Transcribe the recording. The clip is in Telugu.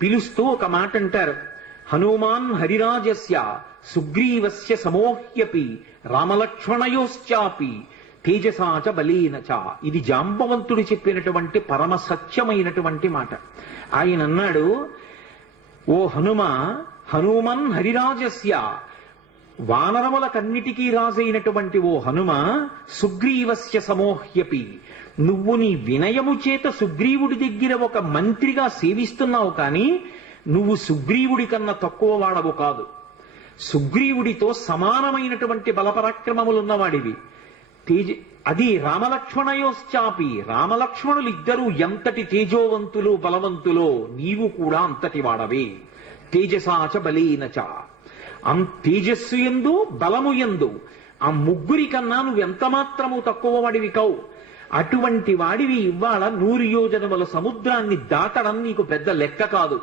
పిలుస్తూ ఒక మాట అంటారు, హనుమాన్ హరిరాజస్య సుగ్రీవస్య సమోహ్యపి రామలక్ష్మణయోశ్చాపి తేజసాచ బలేనచ. ఇది జాంబవంతుడు చెప్పినటువంటి పరమ సత్యమైనటువంటి మాట. ఆయన అన్నాడు, ఓ హనుమన్ హరిరాజస్య, వానరములకన్నిటికీ రాజైనటువంటి ఓ హనుమ, సుగ్రీవస్య సమోహ్యపి, నువ్వు నీ వినయము చేత సుగ్రీవుడి దగ్గర ఒక మంత్రిగా సేవిస్తున్నావు, కానీ నువ్వు సుగ్రీవుడి కన్నా తక్కువ వాడవు కాదు. సుగ్రీవుడితో సమానమైనటువంటి బలపరాక్రమములున్నవాడివి. అది రామలక్ష్మణయోశ్చాపి, రామలక్ష్మణులిద్దరూ ఎంతటి తేజోవంతులు బలవంతులో నీవు కూడా అంతటి వాడవే. తేజసాచ బలేనచ, తేజస్సు యందు బలము యందు ఆ ముగ్గురి కన్నా నువ్వెంత మాత్రము తక్కువ వాడివి కావు. అటువంటి వాడివి ఇవాళ 100 యోజనముల సముద్రాన్ని దాటడం నీకు పెద్ద లెక్క కాదు.